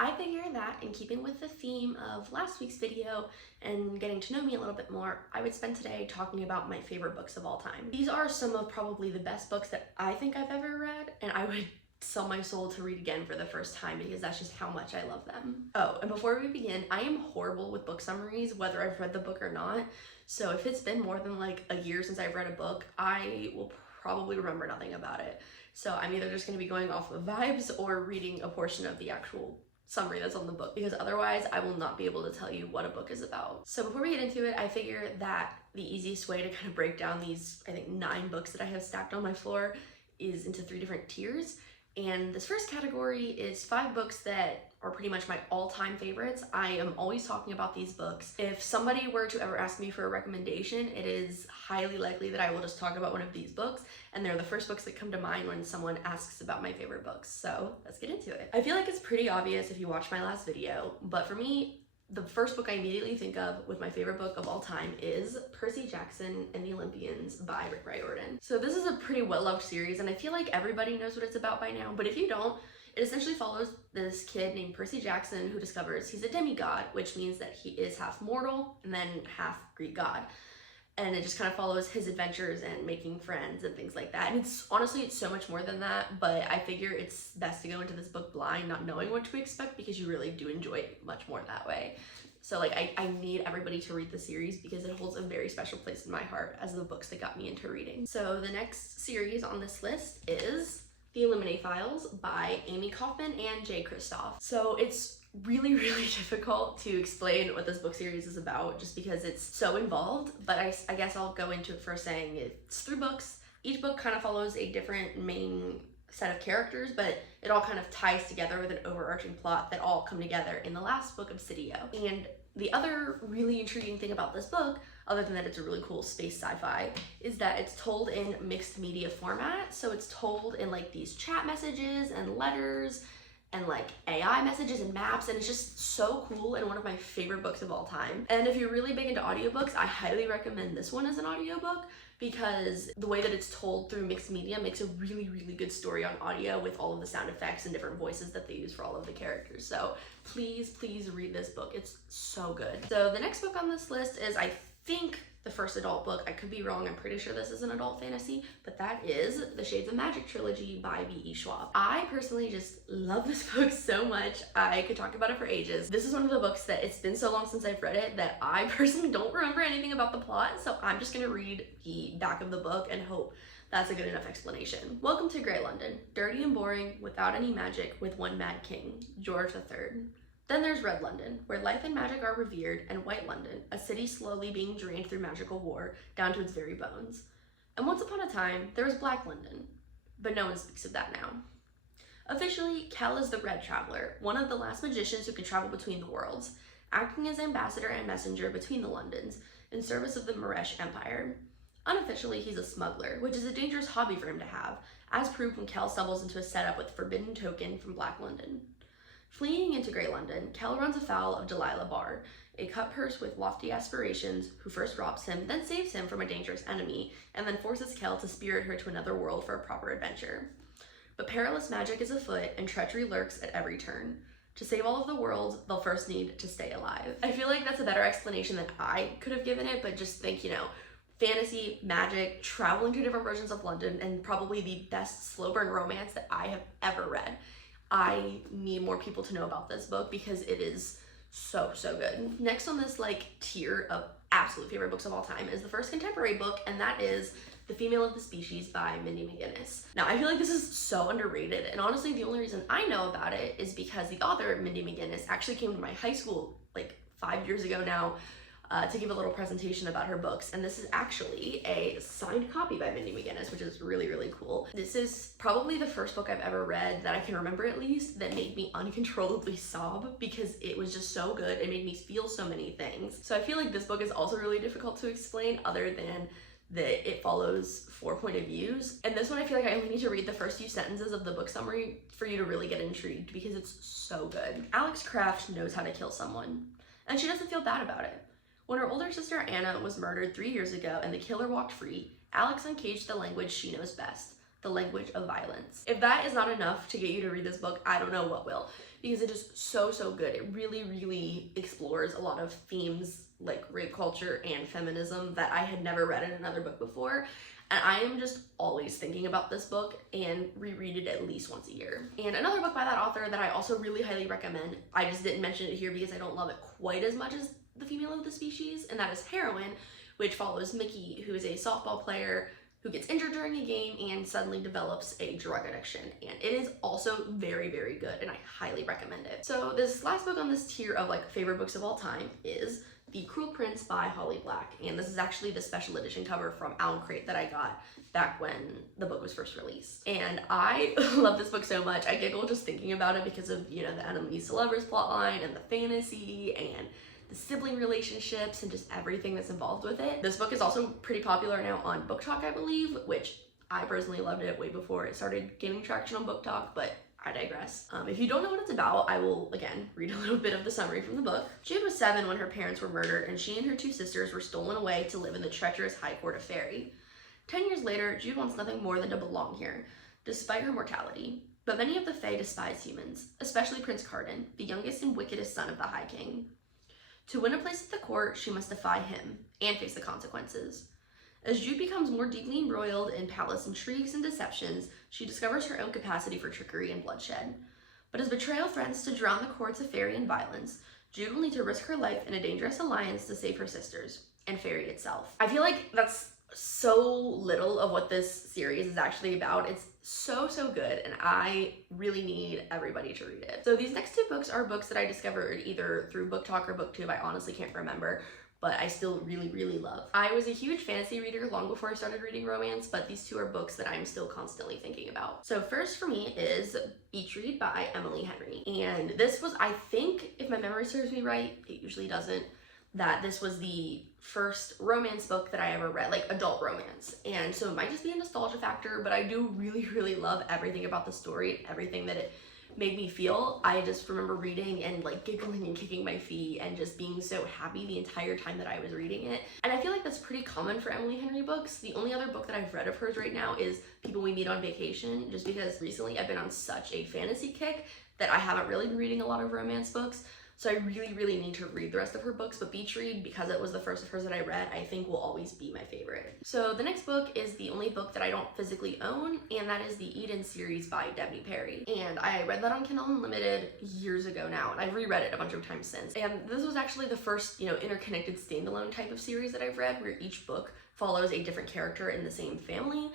I figured that in keeping with the theme of last week's video and getting to know me a little bit more, I would spend today talking about my favorite books of all time. These are some of probably the best books that I think I've ever read, and I would sell my soul to read again for the first time because that's just how much I love them. Oh, and before we begin, I am horrible with book summaries, whether I've read the book or not. So if it's been more than like a year since I've read a book, I will probably remember nothing about it. So I'm either just going to be going off of vibes or reading a portion of the actual summary that's on the book, because otherwise I will not be able to tell you what a book is about. So before we get into it, I figure that the easiest way to kind of break down these, I think, 9 books that I have stacked on my floor is into 3 different tiers. And this first category is 5 books that are pretty much my all-time favorites. I am always talking about these books. If somebody were to ever ask me for a recommendation, it is highly likely that I will just talk about one of these books, and they're the first books that come to mind when someone asks about my favorite books. So let's get into it. I feel like it's pretty obvious if you watched my last video, but for me, the first book I immediately think of with my favorite book of all time is Percy Jackson and the Olympians by Rick Riordan. So this is a pretty well-loved series, and I feel like everybody knows what it's about by now, but if you don't, it essentially follows this kid named Percy Jackson who discovers he's a demigod, which means that he is half mortal and then half Greek god. And it just kind of follows his adventures and making friends and things like that. And it's honestly, it's so much more than that, but I figure it's best to go into this book blind, not knowing what to expect, because you really do enjoy it much more that way. So like, I need everybody to read the series because it holds a very special place in my heart as the books that got me into reading. So the next series on this list is The Illuminae Files by Amy Kaufman and Jay Kristoff. So it's really difficult to explain what this book series is about just because it's so involved, but I guess I'll go into it first saying it's 3 books. Each book kind of follows a different main set of characters, but it all kind of ties together with an overarching plot that all come together in the last book, Obsidio. And the other really intriguing thing about this book, other than that it's a really cool space sci-fi, is that it's told in mixed media format. So it's told in like these chat messages and letters and like AI messages and maps, and it's just so cool and one of my favorite books of all time. And if you're really big into audiobooks, I highly recommend this one as an audiobook because the way that it's told through mixed media makes a really good story on audio with all of the sound effects and different voices that they use for all of the characters. So please read this book. It's so good. So the next book on this list is, I think, the first adult book. I could be wrong, I'm pretty sure this is an adult fantasy, but that is the Shades of Magic trilogy by B.E. Schwab. I personally just love this book so much. I could talk about it for ages. This is one of the books that it's been so long since I've read it that I personally don't remember anything about the plot, so I'm just gonna read the back of the book and hope that's a good enough explanation. Welcome to Grey London, dirty and boring, without any magic, with one mad king, George III. Then there's Red London, where life and magic are revered, and White London, a city slowly being drained through magical war, down to its very bones. And once upon a time, there was Black London, but no one speaks of that now. Officially, Kel is the Red Traveler, one of the last magicians who can travel between the worlds, acting as ambassador and messenger between the Londons, in service of the Maresh Empire. Unofficially, he's a smuggler, which is a dangerous hobby for him to have, as proved when Kel stumbles into a setup with Forbidden Token from Black London. Fleeing into Grey London, Kel runs afoul of Delilah Bard, a cutpurse with lofty aspirations who first robs him, then saves him from a dangerous enemy, and then forces Kel to spirit her to another world for a proper adventure. But perilous magic is afoot and treachery lurks at every turn. To save all of the worlds, they'll first need to stay alive. I feel like that's a better explanation than I could have given it, but just think, you know, fantasy, magic, traveling to different versions of London, and probably the best slow burn romance that I have ever read. I need more people to know about this book because it is so good. Next on this like tier of absolute favorite books of all time is the first contemporary book, and that is The Female of the Species by Mindy McGinnis. Now, I feel like this is so underrated, and honestly the only reason I know about it is because the author, Mindy McGinnis, actually came to my high school like 5 years ago now to give a little presentation about her books, and this is actually a signed copy by Mindy McGinnis, which is really cool. This is probably the first book I've ever read that I can remember at least that made me uncontrollably sob because it was just so good. It made me feel so many things. So I feel like this book is also really difficult to explain other than that it follows 4 point of views. And this one I feel like I only need to read the first few sentences of the book summary for you to really get intrigued because it's so good. Alex Kraft knows how to kill someone, and she doesn't feel bad about it. When her older sister Anna was murdered 3 years ago and the killer walked free, Alex uncaged the language she knows best, the language of violence. If that is not enough to get you to read this book, I don't know what will, because it is so good. It really explores a lot of themes like rape culture and feminism that I had never read in another book before. And I am just always thinking about this book and reread it at least once a year. And another book by that author that I also really highly recommend, I just didn't mention it here because I don't love it quite as much as The Female of the Species, and that is Heroine, which follows Mickey, who is a softball player who gets injured during a game and suddenly develops a drug addiction. And it is also very good, and I highly recommend it. So this last book on this tier of like favorite books of all time is The Cruel Prince by Holly Black. And this is actually the special edition cover from Owl Crate that I got back when the book was first released. And I love this book so much. I giggle just thinking about it because of, you know, the enemies to lovers plotline and the fantasy and the sibling relationships and just everything that's involved with it. This book is also pretty popular now on Book Talk, I believe, which I personally loved it way before it started gaining traction on Book Talk, but I digress. If you don't know what it's about, I will, again, read a little bit of the summary from the book. Jude was 7 when her parents were murdered, and she and her 2 sisters were stolen away to live in the treacherous High Court of Fairy. 10 years later, Jude wants nothing more than to belong here, despite her mortality. But many of the Fae despise humans, especially Prince Cardan, the youngest and wickedest son of the High King. To win a place at the court, she must defy him and face the consequences. As Jude becomes more deeply embroiled in palace intrigues and deceptions, she discovers her own capacity for trickery and bloodshed. But as betrayal threatens to drown the courts of Fairy in violence, Jude will need to risk her life in a dangerous alliance to save her sisters and Fairy itself. I feel like that's so little of what this series is actually about. It's so good, and I really need everybody to read it. So these next 2 books are books that I discovered either through Book Talk or BookTube. I honestly can't remember, but I still really love. I was a huge fantasy reader long before I started reading romance, but these 2 are books that I'm still constantly thinking about. So first for me is Beach Read by Emily Henry. And this was, I think, if my memory serves me right, it usually doesn't, that this was the first romance book that I ever read, like adult romance. And so it might just be a nostalgia factor, but I do really love everything about the story, everything that it made me feel. I just remember reading and like giggling and kicking my feet and just being so happy the entire time that I was reading it. And I feel like that's pretty common for Emily Henry books. The only other book that I've read of hers right now is People We Meet on Vacation, just because recently I've been on such a fantasy kick that I haven't really been reading a lot of romance books. So I really need to read the rest of her books, but Beach Read, because it was the first of hers that I read, I think will always be my favorite. So the next book is the only book that I don't physically own, and that is the Eden series by Debbie Perry. And I read that on Kindle Unlimited years ago now, and I've reread it a bunch of times since. And this was actually the first, you know, interconnected standalone type of series that I've read, where each book follows a different character in the same family.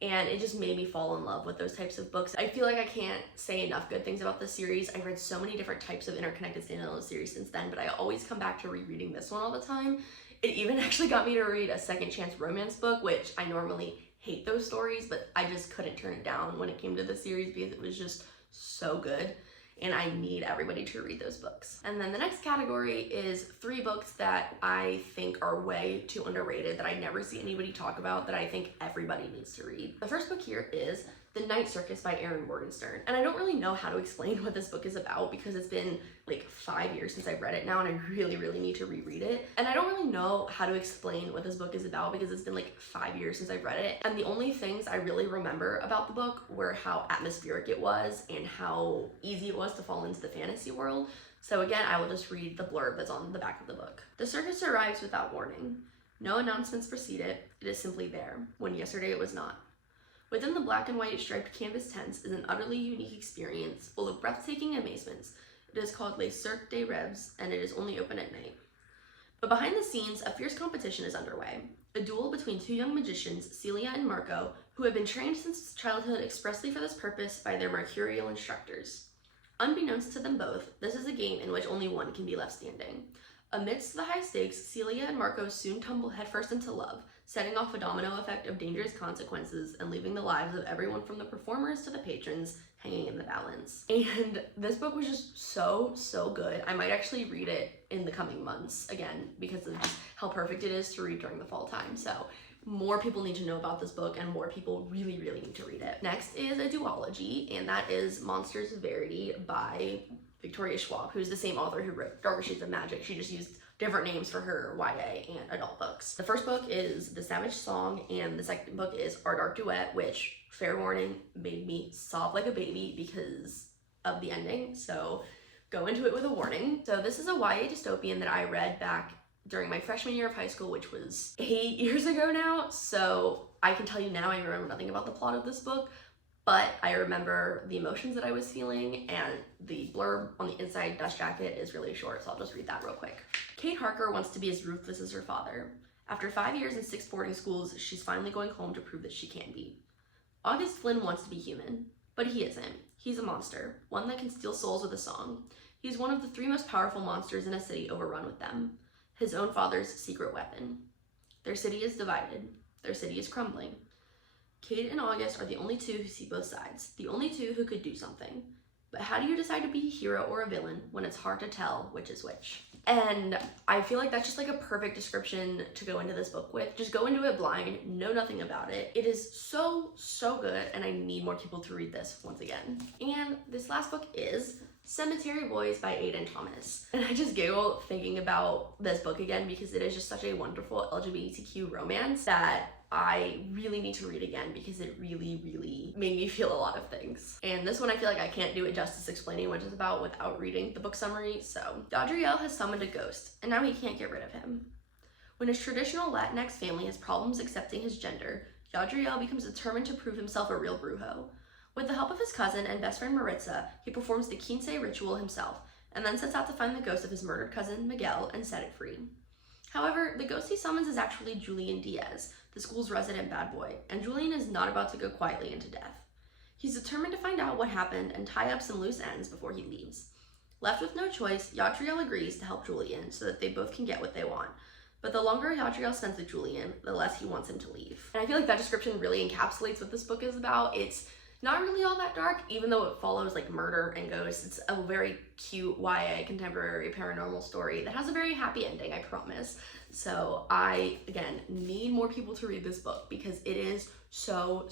And it just made me fall in love with those types of books. I feel like I can't say enough good things about this series. I've read so many different types of interconnected standalone series since then, but I always come back to rereading this one all the time. It even actually got me to read a second chance romance book, which I normally hate those stories, but I just couldn't turn it down when it came to the series because it was just so good. And I need everybody to read those books. And then the next category is 3 books that I think are way too underrated, that I never see anybody talk about, that I think everybody needs to read. The first book here is The Night Circus by Erin Morgenstern. And I don't really know how to explain what this book is about because it's been like 5 years since I've read it now, and I really need to reread it. And I don't really know how to explain what this book is about because it's been like 5 years since I've read it. And the only things I really remember about the book were how atmospheric it was and how easy it was to fall into the fantasy world. So again, I will just read the blurb that's on the back of the book. The circus arrives without warning. No announcements precede it. It is simply there, when yesterday it was not. Within the black and white striped canvas tents is an utterly unique experience full of breathtaking amazements. It is called Les Cirques des Rêves, and it is only open at night. But behind the scenes, a fierce competition is underway. A duel between 2 young magicians, Celia and Marco, who have been trained since childhood expressly for this purpose by their mercurial instructors. Unbeknownst to them both, this is a game in which only one can be left standing. Amidst the high stakes, Celia and Marco soon tumble headfirst into love, setting off a domino effect of dangerous consequences and leaving the lives of everyone from the performers to the patrons hanging in the balance. And this book was just so good. I might actually read it in the coming months again because of just how perfect it is to read during the fall time. So more people need to know about this book and more people really need to read it. Next is a duology, and that is Monsters of Verity by Victoria Schwab, who's the same author who wrote Darker Shades of Magic. She just used different names for her YA and adult books. The first book is The Savage Song, and the second book is Our Dark Duet, which, fair warning, made me sob like a baby because of the ending, so go into it with a warning. So this is a YA dystopian that I read back during my freshman year of high school, which was 8 years ago now, so I can tell you now I remember nothing about the plot of this book, but I remember the emotions that I was feeling, and the blurb on the inside dust jacket is really short, so I'll just read that real quick. Kate Harker wants to be as ruthless as her father. After 5 years and 6 boarding schools, she's finally going home to prove that she can be. August Flynn wants to be human, but he isn't. He's a monster, one that can steal souls with a song. He's one of the 3 most powerful monsters in a city overrun with them. His own father's secret weapon. Their city is divided. Their city is crumbling. Kate and August are the only 2 who see both sides, the only 2 who could do something. But how do you decide to be a hero or a villain when it's hard to tell which is which? And I feel like that's just like a perfect description to go into this book with. Just go into it blind, know nothing about it. It is so good, and I need more people to read this once again. And this last book is Cemetery Boys by Aiden Thomas. And I just giggle thinking about this book again because it is just such a wonderful LGBTQ romance that I really need to read again because it really made me feel a lot of things. And this one I feel like I can't do it justice explaining what it's about without reading the book summary, so. Yadriel has summoned a ghost, and now he can't get rid of him. When his traditional Latinx family has problems accepting his gender, Yadriel becomes determined to prove himself a real brujo. With the help of his cousin and best friend Maritza, he performs the Quince ritual himself, and then sets out to find the ghost of his murdered cousin Miguel and set it free. However, the ghost he summons is actually Julian Diaz, the school's resident bad boy, and Julian is not about to go quietly into death. He's determined to find out what happened and tie up some loose ends before he leaves. Left with no choice, Yadriel agrees to help Julian so that they both can get what they want. But the longer Yadriel spends with Julian, the less he wants him to leave. And I feel like that description really encapsulates what this book is about. It's not really all that dark, even though it follows like murder and ghosts. It's a very cute YA contemporary paranormal story that has a very happy ending, I promise. So I, again, need more people to read this book because it is so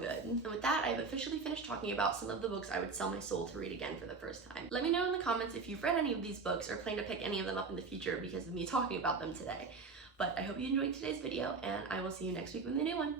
good. And with that, I've officially finished talking about some of the books I would sell my soul to read again for the first time. Let me know in the comments if you've read any of these books or plan to pick any of them up in the future because of me talking about them today. But I hope you enjoyed today's video, and I will see you next week with a new one.